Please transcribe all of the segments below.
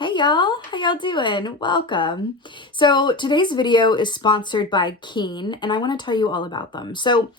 Hey y'all, how y'all doing? Welcome. So today's video is sponsored by Keen, and I want to tell you all about them. So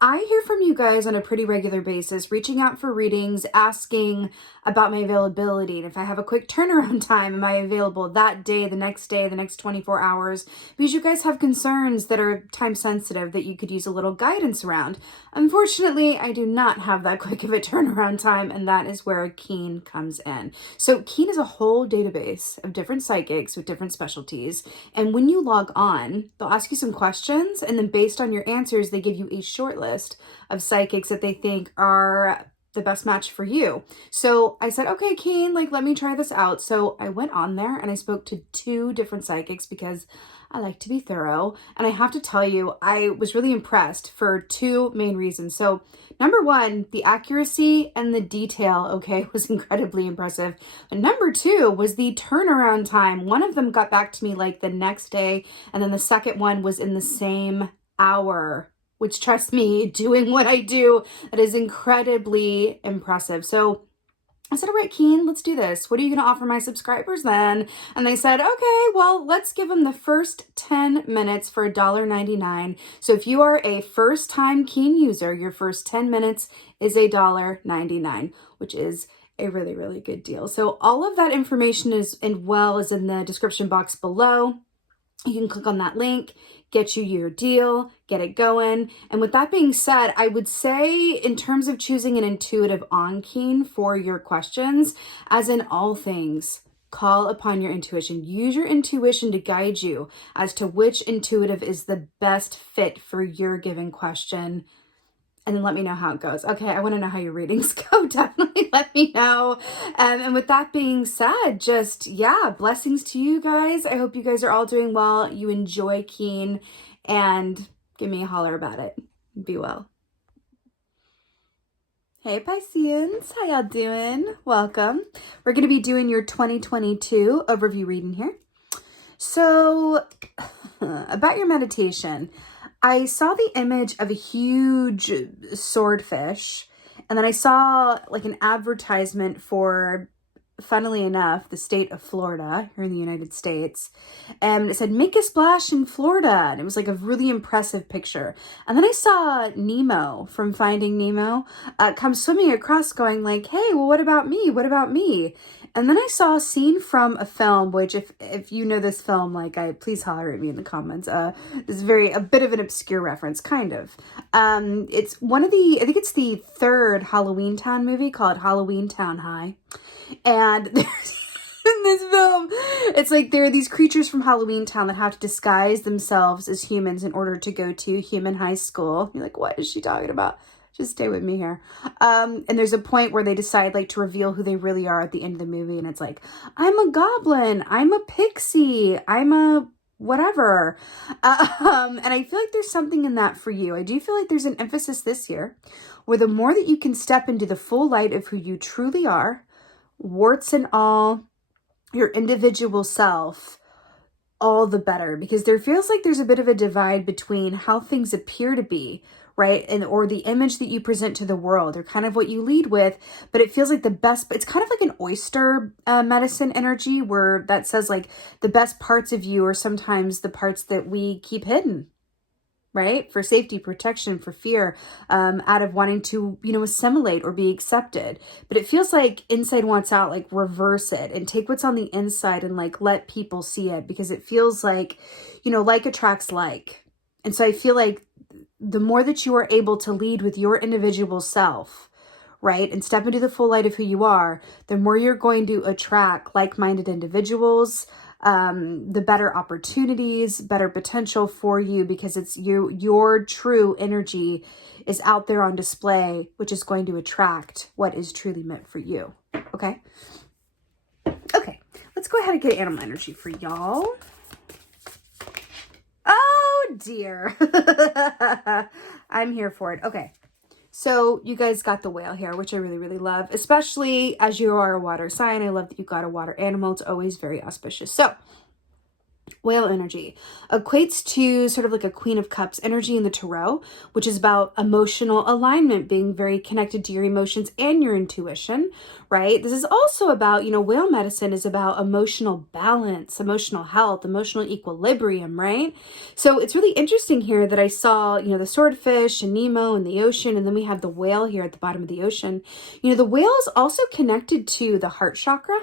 I hear from you guys on a pretty regular basis, reaching out for readings, asking about my availability. And if I have a quick turnaround time, am I available that day, the next 24 hours? Because you guys have concerns that are time sensitive that you could use a little guidance around. Unfortunately, I do not have that quick of a turnaround time, and that is where Keen comes in. So Keen is a whole database of different psychics with different specialties. And when you log on, they'll ask you some questions, and then based on your answers, they give you a short list of psychics that they think are the best match for you. So I said, okay, Keen, let me try this out. So I went on there and I spoke to 2 different psychics because I like to be thorough. And I have to tell you, I was really impressed for 2 main reasons. So number 1, the accuracy and the detail, okay, was incredibly impressive. And number 2 was the turnaround time. One of them got back to me the next day, and then the second one was in the same hour, which, trust me, doing what I do, that is incredibly impressive. So I said, all right, Keen, let's do this. What are you going to offer my subscribers then? And they said, okay, well, let's give them the first 10 minutes for $1.99. So if you are a first-time Keen user, your first 10 minutes is $1.99, which is a really, really good deal. So all of that information is in the description box below. You can click on that link, get you your deal, get it going. And with that being said, I would say in terms of choosing an intuitive on Keen for your questions, as in all things, call upon your intuition. Use your intuition to guide you as to which intuitive is the best fit for your given question. And then let me know how it goes. Okay, I want to know how your readings go. Definitely let me know. And with that being said, blessings to you guys. I hope you guys are all doing well. You enjoy Keen, and give me a holler about it. Be well. Hey Pisceans, how y'all doing? Welcome. We're going to be doing your 2022 overview reading here. So, about your meditation, I saw the image of a huge swordfish, and then I saw an advertisement for, funnily enough, the state of Florida here in the United States, and it said, make a splash in Florida, and it was a really impressive picture. And then I saw Nemo from Finding Nemo come swimming across going hey, well, what about me? What about me? And then I saw a scene from a film, which if you know this film, please holler at me in the comments. This is a bit of an obscure reference, kind of. It's I think it's the 3rd Halloween Town movie called Halloween Town High. And there's in this film, it's there are these creatures from Halloween Town that have to disguise themselves as humans in order to go to human high school. You're what is she talking about? Just stay with me here. And there's a point where they decide to reveal who they really are at the end of the movie. And it's I'm a goblin. I'm a pixie. I'm a whatever. And I feel there's something in that for you. I do feel there's an emphasis this year where the more that you can step into the full light of who you truly are, warts and all, your individual self, all the better. Because there feels there's a bit of a divide between how things appear to be, right? Or the image that you present to the world, or kind of what you lead with, but it feels the best, it's kind of like an oyster medicine energy where that says the best parts of you are sometimes the parts that we keep hidden, right? For safety, protection, for fear, out of wanting to, assimilate or be accepted. But it feels inside wants out, reverse it and take what's on the inside and let people see it, because it feels like attracts like. And so I feel the more that you are able to lead with your individual self, right, and step into the full light of who you are, the more you're going to attract like-minded individuals, the better opportunities, better potential for you, because it's your true energy is out there on display, which is going to attract what is truly meant for you. Okay? Okay, let's go ahead and get animal energy for y'all. Oh dear. I'm here for it. Okay. So you guys got the whale here, which I really, really love, especially as you are a water sign. I love that you got a water animal. It's always very auspicious. So Whale energy equates to sort of like a Queen of Cups energy in the tarot, which is about emotional alignment, being very connected to your emotions and your intuition, right? This is also about, whale medicine is about emotional balance, emotional health, emotional equilibrium, right? So it's really interesting here that I saw, the swordfish and Nemo in the ocean, and then we have the whale here at the bottom of the ocean. The whale is also connected to the heart chakra,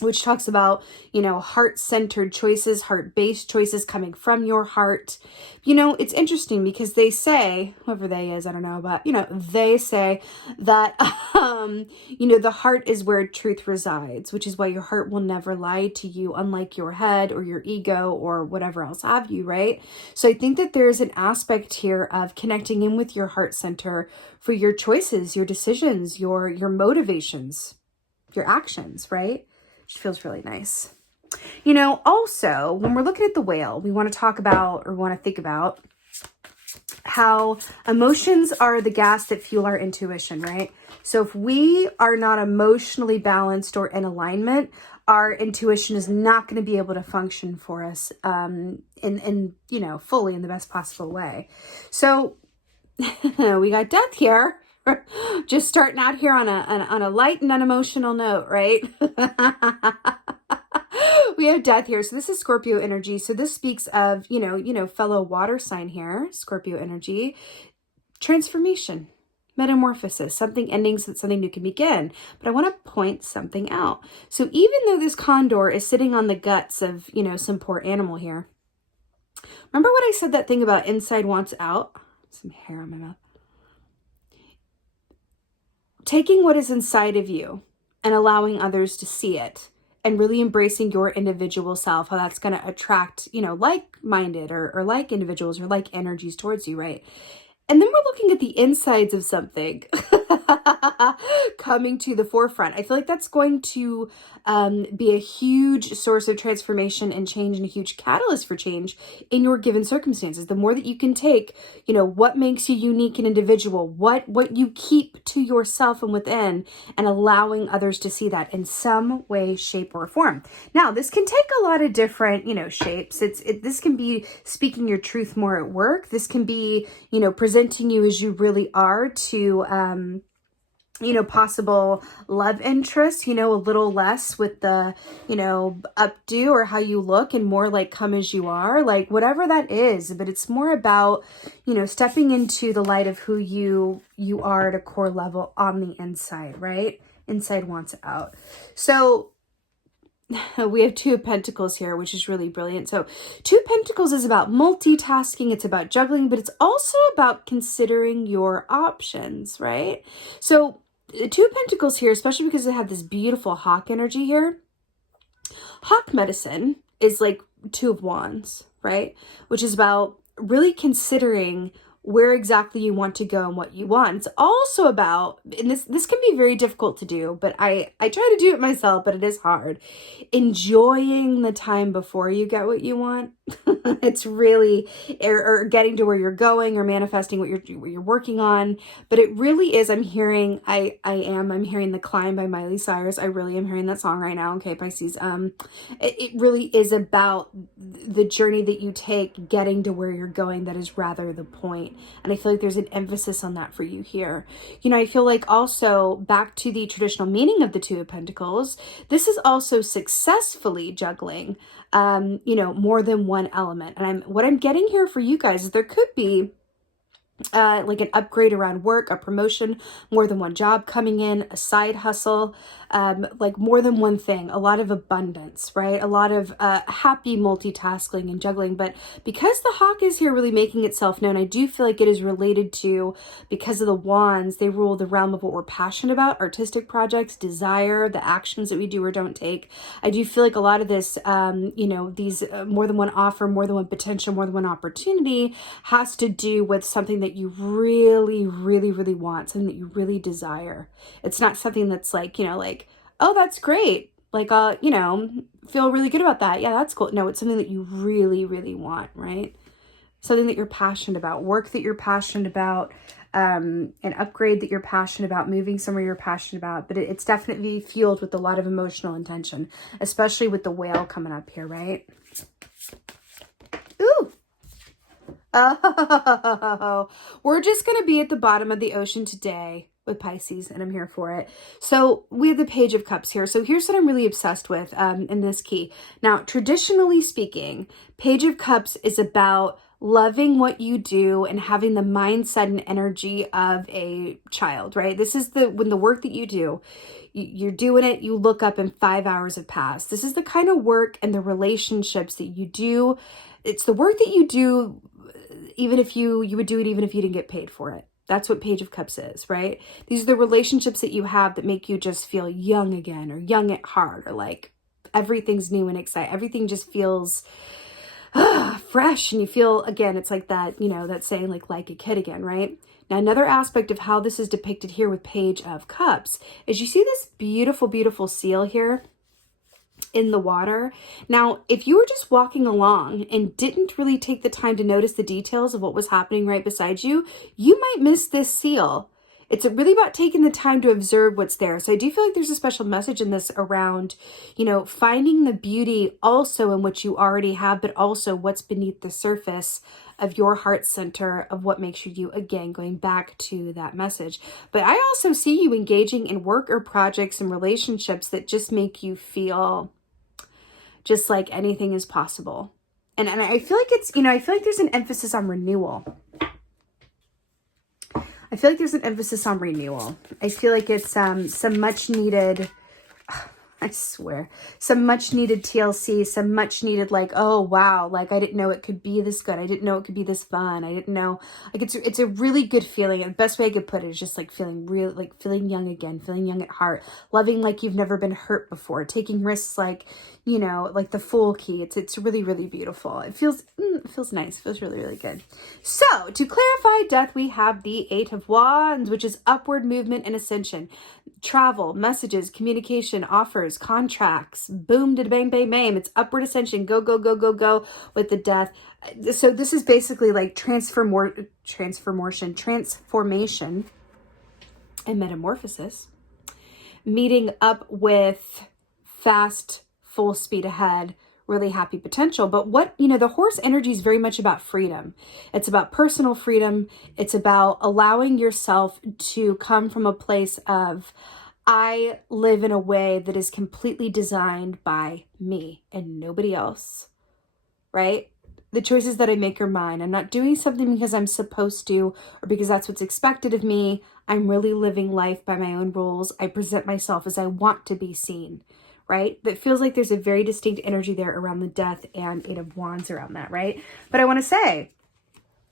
which talks about, heart-centered choices, heart-based choices coming from your heart. It's interesting because they say, whoever they is, I don't know, but, they say that, the heart is where truth resides, which is why your heart will never lie to you, unlike your head or your ego or whatever else have you, right? So I think that there's an aspect here of connecting in with your heart center for your choices, your decisions, your motivations, your actions, right? Which feels really nice. Also, when we're looking at the whale, we want to talk about, or want to think about, how emotions are the gas that fuel our intuition, right? So if we are not emotionally balanced or in alignment, our intuition is not going to be able to function for us in fully in the best possible way. So we got death here. Just starting out here on a light and unemotional note, right? We have death here. So this is Scorpio energy. So this speaks of, fellow water sign here, Scorpio energy, transformation, metamorphosis, something ending so that something new can begin. But I want to point something out. So even though this condor is sitting on the guts of, some poor animal here, remember what I said, that thing about inside wants out? Some hair on my mouth. Taking what is inside of you and allowing others to see it and really embracing your individual self, how that's going to attract, like-minded or like individuals or like energies towards you, right? And then we're looking at the insides of something coming to the forefront. I feel like that's going to be a huge source of transformation and change, and a huge catalyst for change in your given circumstances. The more that you can take, what makes you unique and individual, what you keep to yourself and within, and allowing others to see that in some way, shape, or form. Now, this can take a lot of different, shapes. This can be speaking your truth more at work. This can be, presenting you as you really are to, possible love interest, a little less with the, updo or how you look, and more like come as you are, like whatever that is. But it's more about, stepping into the light of who you are at a core level on the inside, right? Inside wants out. So we have Two of Pentacles here, which is really brilliant. So Two of Pentacles is about multitasking. It's about juggling, but it's also about considering your options, right? So Two of Pentacles here, especially because they have this beautiful hawk energy here. Hawk medicine is like Two of Wands, right? Which is about really considering where exactly you want to go and what you want. It's also about, and this can be very difficult to do, but I try to do it myself, but it is hard. Enjoying the time before you get what you want. It's really, or getting to where you're going, or manifesting what you're working on. But it really is, I'm hearing, I'm hearing The Climb by Miley Cyrus. I really am hearing that song right now. Okay, Pisces. It really is about the journey that you take getting to where you're going. That is rather the point. And I feel like there's an emphasis on that for you here. I feel like also back to the traditional meaning of the Two of Pentacles, this is also successfully juggling, more than one element. And what I'm getting here for you guys is there could be like an upgrade around work, a promotion, more than one job coming in, a side hustle, like more than one thing, a lot of abundance, right? A lot of happy multitasking and juggling. But because the hawk is here really making itself known, I do feel like it is related to, because of the wands, they rule the realm of what we're passionate about, artistic projects, desire, the actions that we do or don't take. I do feel like a lot of this, these more than one offer, more than one potential, more than one opportunity has to do with something that you really, really, really want, something that you really desire. It's not something that's like, oh, that's great. Like, feel really good about that. Yeah, that's cool. No, it's something that you really, really want, right? Something that you're passionate about, work that you're passionate about, an upgrade that you're passionate about, moving somewhere you're passionate about. But it's definitely fueled with a lot of emotional intention, especially with the whale coming up here, right? Oh, we're just going to be at the bottom of the ocean today with Pisces, and I'm here for it. So we have the Page of Cups here. So here's what I'm really obsessed with in this key. Now, traditionally speaking, Page of Cups is about loving what you do and having the mindset and energy of a child, right? This is when the work that you do, you're doing it, you look up and 5 hours have passed. This is the kind of work and the relationships that you do. It's the work that you do, even if you would do it even if you didn't get paid for it. That's what Page of Cups is, right? These are the relationships that you have that make you just feel young again, or young at heart, or like everything's new and exciting. Everything just feels fresh, and you feel, again, it's like that, that saying, like a kid again, right? Now, another aspect of how this is depicted here with Page of Cups is you see this beautiful, beautiful seal here in the water. Now, if you were just walking along and didn't really take the time to notice the details of what was happening right beside you, you might miss this seal. It's really about taking the time to observe what's there. So I do feel like there's a special message in this around, finding the beauty also in what you already have, but also what's beneath the surface of your heart center of what makes you, again, going back to that message. But I also see you engaging in work or projects and relationships that just make you feel just like anything is possible. And I feel like I feel like there's an emphasis on renewal. I feel like there's an emphasis on renewal. I feel like it's some much needed, I swear, some much needed TLC, some much needed, like, oh wow, like I didn't know it could be this good. I didn't know it could be this fun. I didn't know, like it's a really good feeling. And the best way I could put it is just like feeling real, like feeling young again, feeling young at heart, loving like you've never been hurt before, taking risks like, like the Fool key. It's really, really beautiful. It feels nice. It feels really, really good. So to clarify death, we have the Eight of Wands, which is upward movement and ascension. Travel, messages, communication, offers, contracts, boom, da bang, bang, bang. It's upward ascension, go, go, go, go, go with the death. So this is basically like transformation and metamorphosis, meeting up with fast, full speed ahead, really happy potential. But what, the horse energy is very much about freedom. It's about personal freedom. It's about allowing yourself to come from a place of, I live in a way that is completely designed by me and nobody else, right? The choices that I make are mine. I'm not doing something because I'm supposed to or because that's what's expected of me. I'm really living life by my own rules. I present myself as I want to be seen, right? That feels like there's a very distinct energy there around the death and Eight of Wands around that, right? But I want to say,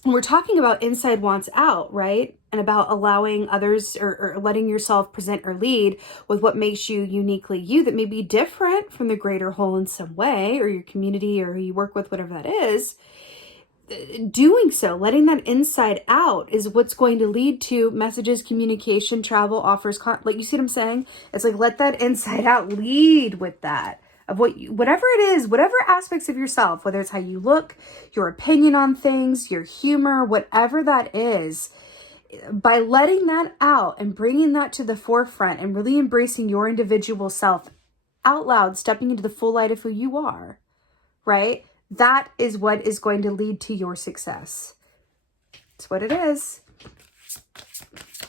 we're talking about inside wants out, right? And about allowing others or letting yourself present or lead with what makes you uniquely you, that may be different from the greater whole in some way, or your community or who you work with, whatever that is. Doing so, letting that inside out, is what's going to lead to messages, communication, travel, offers, like, you see what I'm saying? It's like, let that inside out lead with that. Of whatever it is, whatever aspects of yourself, whether it's how you look, your opinion on things, your humor, whatever that is, by letting that out and bringing that to the forefront and really embracing your individual self out loud, stepping into the full light of who you are, right? That is what is going to lead to your success. That's what it is.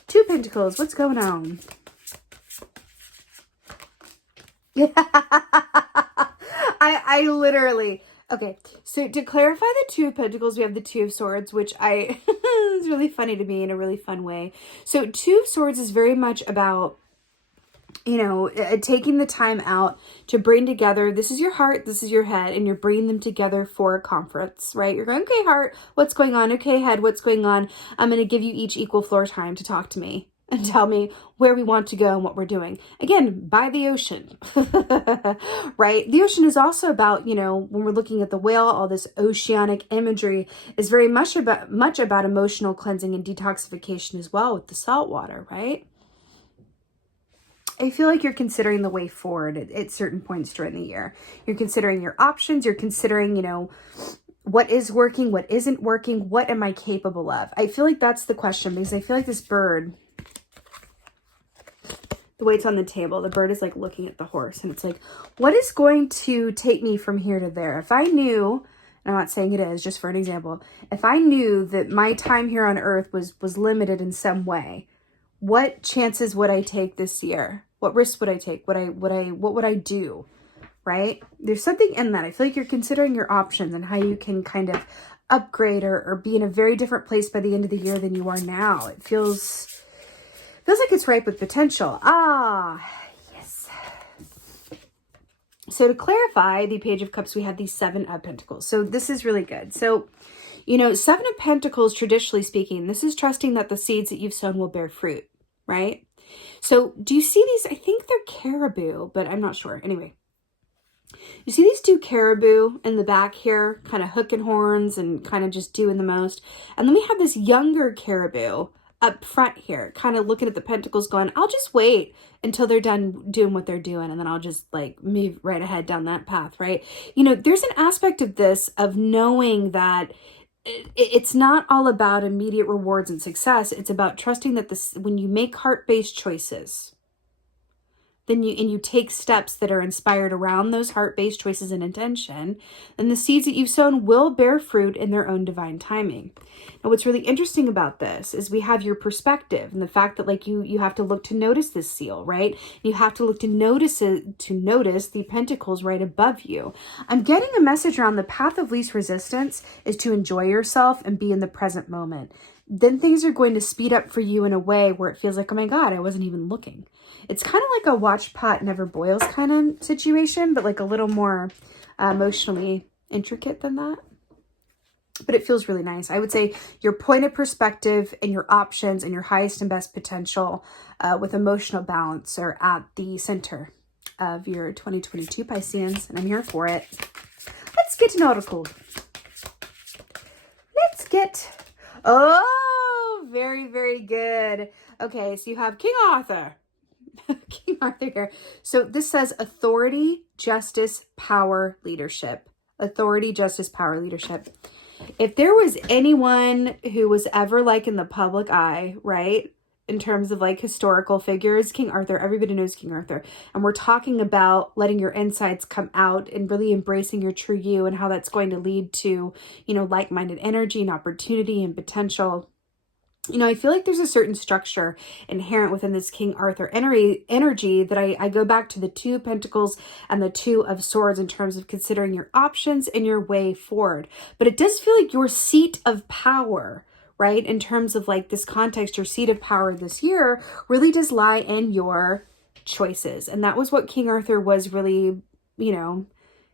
Two Pentacles, what's going on? Yeah. I literally, okay, so to clarify the Two of Pentacles, we have the Two of Swords, which is really funny to me in a really fun way. So Two of Swords is very much about, taking the time out to bring together, this is your heart, this is your head, and you're bringing them together for a conference, right? You're going, okay, heart, what's going on? Okay, head, what's going on? I'm going to give you each equal floor time to talk to me and tell me where we want to go and what we're doing. Again, by the ocean, right? The ocean is also about, when we're looking at the whale, all this oceanic imagery is very much about emotional cleansing and detoxification as well with the salt water, right? I feel like you're considering the way forward at certain points during the year. You're considering your options. You're considering, what is working, what isn't working, what am I capable of? I feel like that's the question, because I feel like this bird, the way it's on the table, the bird is like looking at the horse and it's like, what is going to take me from here to there? If I knew and I'm not saying it is, just for an example, if I knew that my time here on earth was limited in some way, what chances would I take this year? What risks would I take? What would I do? Right? There's something in that. I feel like you're considering your options and how you can kind of upgrade or be in a very different place by the end of the year than you are now. It feels like it's ripe with potential. Yes. So to clarify the Page of Cups, we have the Seven of Pentacles. So this is really good. So, Seven of Pentacles, traditionally speaking, this is trusting that the seeds that you've sown will bear fruit, right? So do you see these? I think they're caribou, but I'm not sure. Anyway, you see these two caribou in the back here, kind of hooking horns and kind of just doing the most. And then we have this younger caribou up front here, kind of looking at the pentacles going, I'll just wait until they're done doing what they're doing. And then I'll just like move right ahead down that path, right? There's an aspect of this, of knowing that it's not all about immediate rewards and success. It's about trusting that when you make heart-based choices, then you take steps that are inspired around those heart-based choices and intention, then the seeds that you've sown will bear fruit in their own divine timing. Now, what's really interesting about this is we have your perspective and the fact that like you have to look to notice this seal, right? You have to look to notice the pentacles right above you. I'm getting a message around the path of least resistance is to enjoy yourself and be in the present moment. Then things are going to speed up for you in a way where it feels like, oh my God, I wasn't even looking. It's kind of like a watch pot never boils kind of situation, but like a little more emotionally intricate than that. But it feels really nice. I would say your point of perspective and your options and your highest and best potential with emotional balance are at the center of your 2022 Pisceans, and I'm here for it. Let's get an oracle. Oh, very, very good. Okay, so you have King Arthur. King Arthur here. So this says authority, justice, power, leadership. Authority, justice, power, leadership. If there was anyone who was ever like in the public eye, right, in terms of like historical figures, King Arthur, everybody knows King Arthur. And we're talking about letting your insides come out and really embracing your true you and how that's going to lead to, like-minded energy and opportunity and potential. I feel like there's a certain structure inherent within this King Arthur energy that I go back to the Two of Pentacles and the Two of Swords in terms of considering your options and your way forward. But it does feel like your seat of power, right? In terms of like this context, your seat of power this year really does lie in your choices. And that was what King Arthur was really,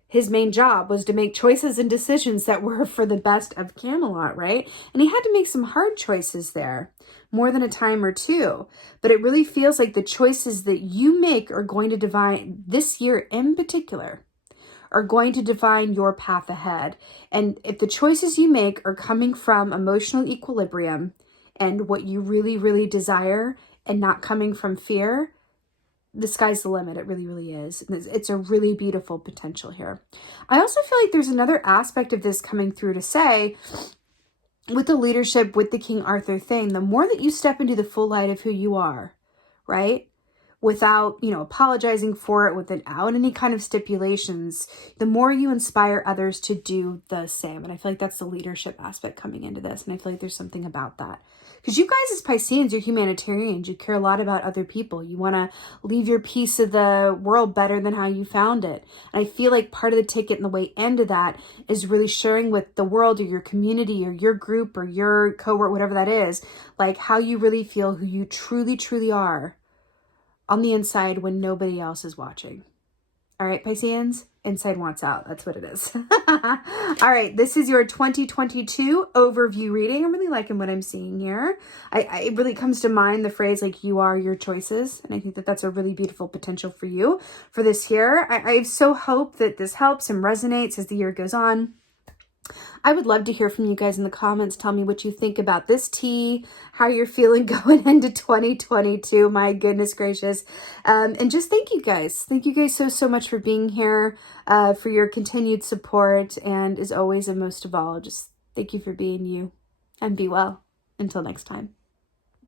his main job was to make choices and decisions that were for the best of Camelot, right? And he had to make some hard choices there, more than a time or two. But it really feels like the choices that you make are going to define, this year in particular, are going to define your path ahead. And if the choices you make are coming from emotional equilibrium and what you really, really desire and not coming from fear, the sky's the limit. It really, really is. It's a really beautiful potential here. I also feel like there's another aspect of this coming through to say, with the leadership, with the King Arthur thing, the more that you step into the full light of who you are, right? Without, apologizing for it, without any kind of stipulations, the more you inspire others to do the same. And I feel like that's the leadership aspect coming into this. And I feel like there's something about that. Because you guys as Pisceans, you're humanitarians. You care a lot about other people. You want to leave your piece of the world better than how you found it. And I feel like part of the ticket and the way into that is really sharing with the world or your community or your group or your cohort, whatever that is, like how you really feel, who you truly, truly are on the inside when nobody else is watching. All right, Pisceans, inside wants out. That's what it is. All right, this is your 2022 overview reading. I'm really liking what I'm seeing here. It really comes to mind the phrase like you are your choices. And I think that that's a really beautiful potential for you for this year. I so hope that this helps and resonates as the year goes on. I would love to hear from you guys in the comments. Tell me what you think about this tea, how you're feeling going into 2022. My goodness gracious. And just thank you guys. Thank you guys so much for being here, for your continued support. And as always, and most of all, just thank you for being you, and be well. Until next time.